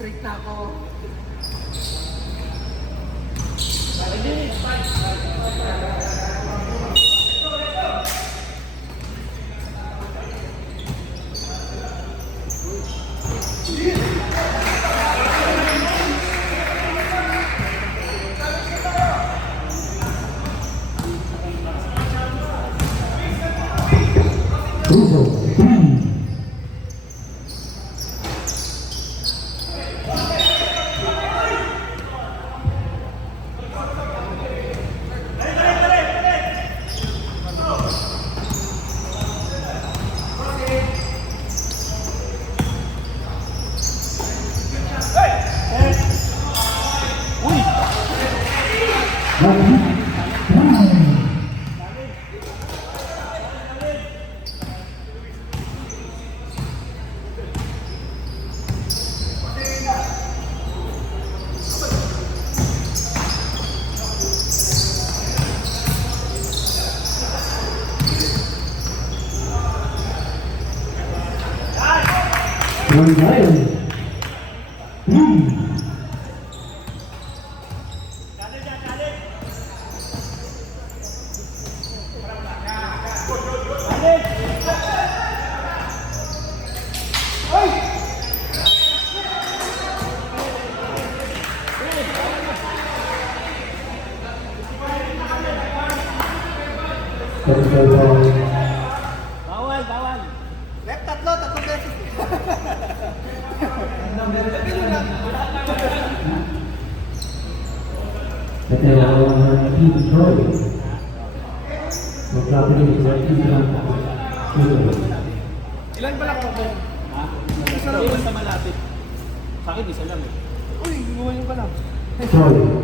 Straight na ako. Bawal, bawal. Left, tatlong beses. Ilan ba lang ako? Ha? Isa lang. Iwan sa malapit. Sa akin, isa lang eh. Uy, gumawa yung pa lang. Tres!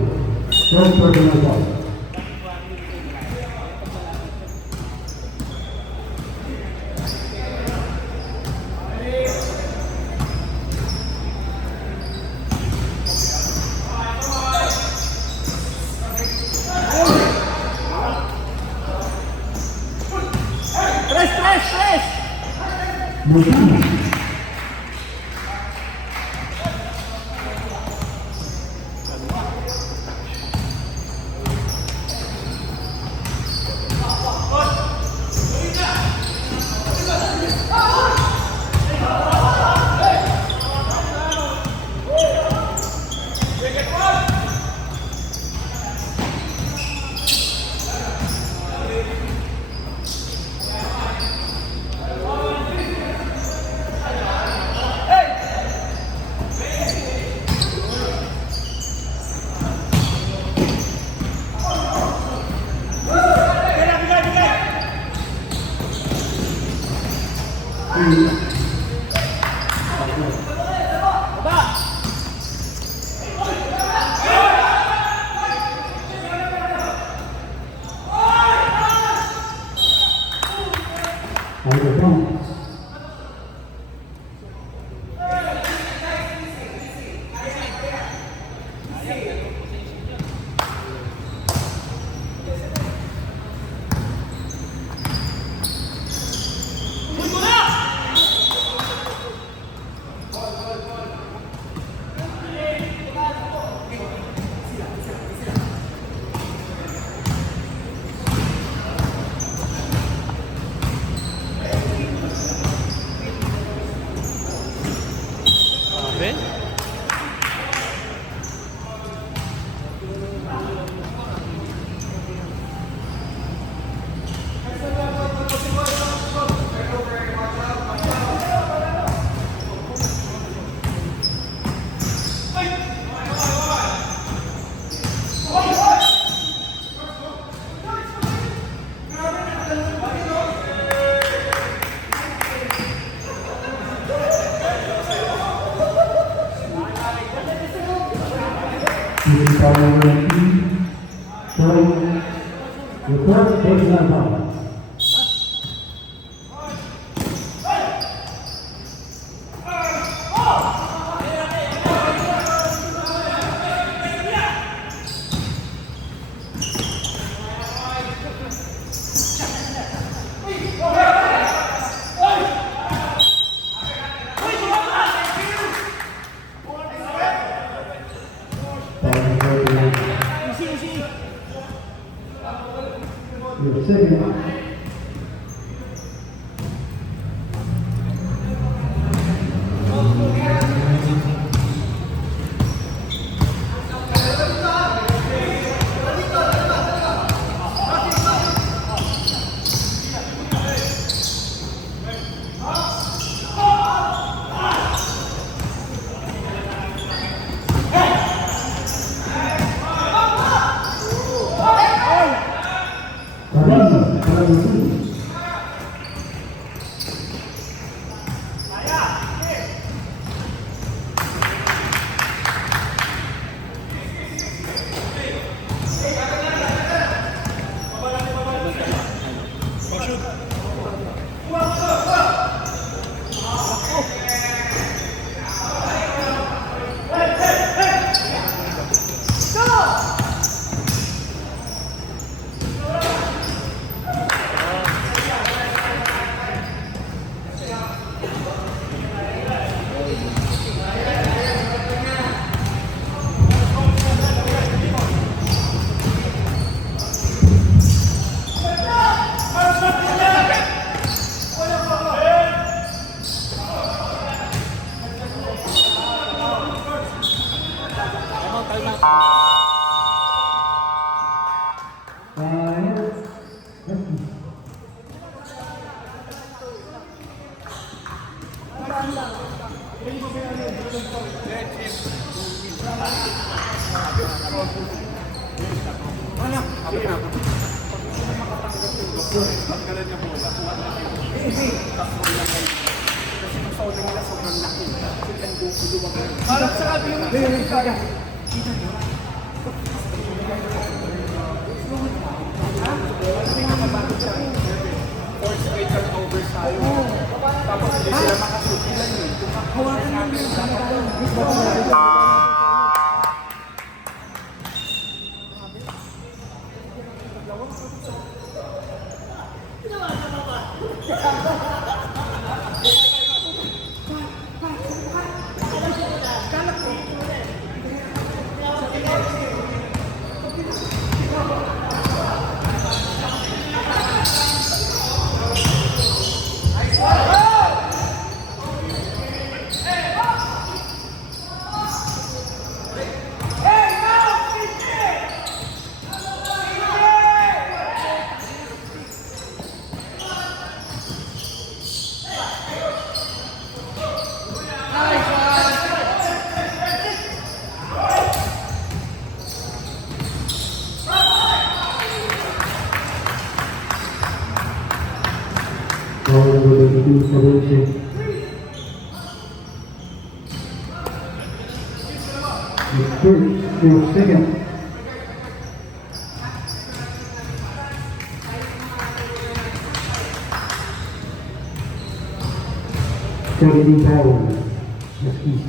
Your second. Parang sa kabi yung kaya. Force straight turnovers tayo. Tapos hindi sila makasubilan eh. Hawakan lang yung Your second. Second power. Huskies.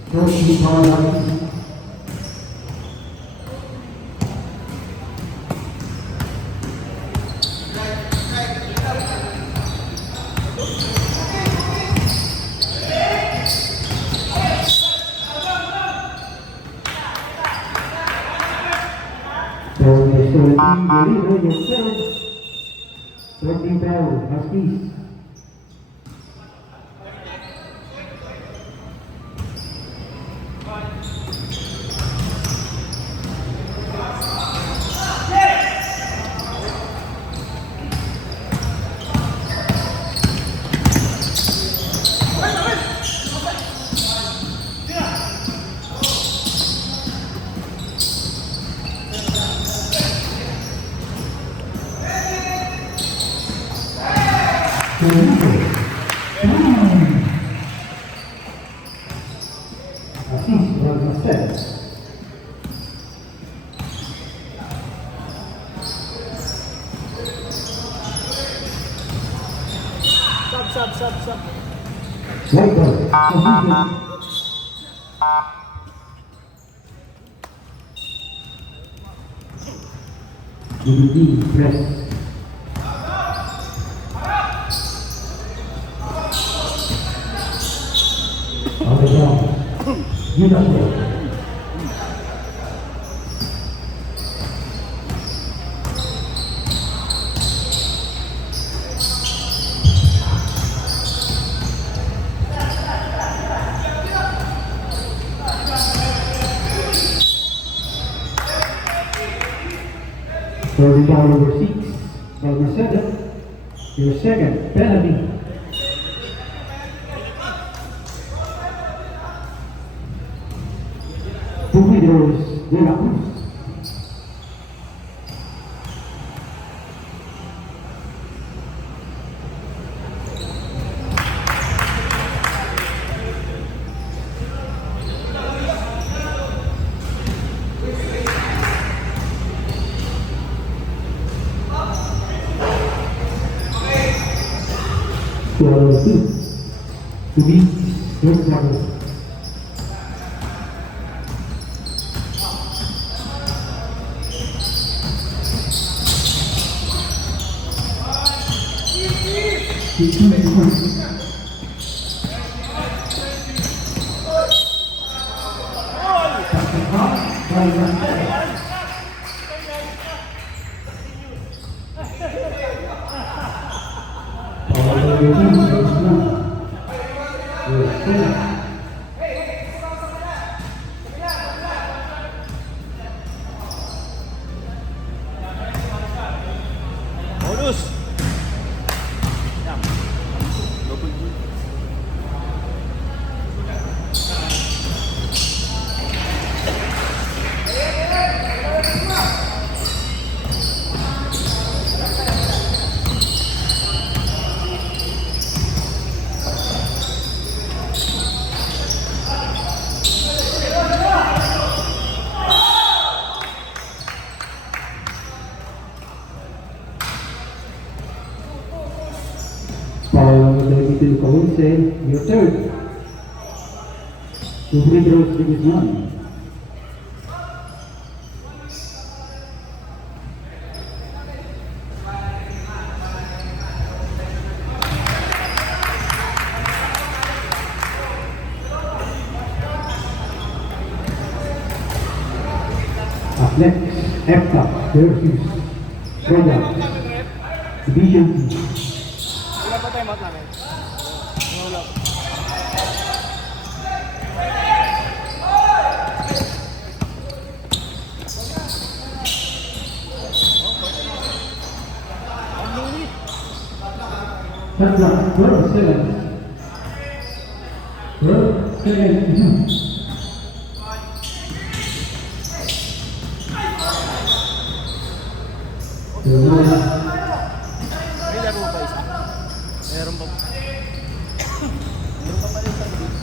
Huskies. Come on. set. Sub. White ball, position. DVD, press. On the ground. Uniform. Ball number 6, ball number 7, your second penalty. Two winners, De La Cruz. To be third quarter. Bonus. David Colunce, your third. Two free throws to this one. Up next, EPTA versus Product Division 2. Wala pa time out namin. Wala. That's not 12 seconds. 12 seconds. May laro ba isa? Meron pa. Meron pa pala isa dito.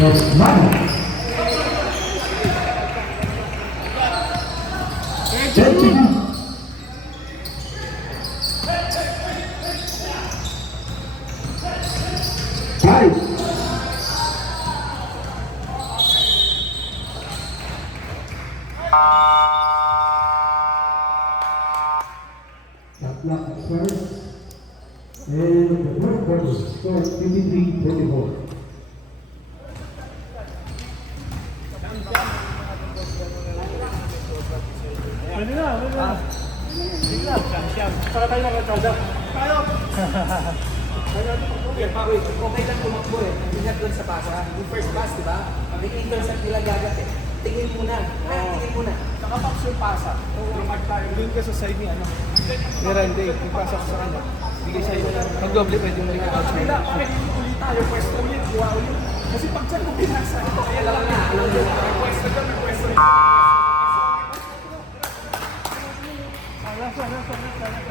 That's mine. Five. That block first. And the fourth quarter score 53-24. Ano na? Saka tayo ng kalsada. Tayo! Okay lang tumakbo eh. Ingat doon sa pasa. Yung first pass, di ba? May intercept nila gagat eh. Tingin muna. Tingin muna. Saka pass yung pasa. Lumag tayo. Doon ka sa side ni ano. Ni Randy. Ipasok sa kanya. Bigay sa'yo. Pag doble, pwede mo rin ka-outs mo. Okay, ulit tayo. Pwesto ulit. Buwa ulit. Kasi pag dyan mo binasa, kaya lang na. May pwesto dyan, may pwesto rin.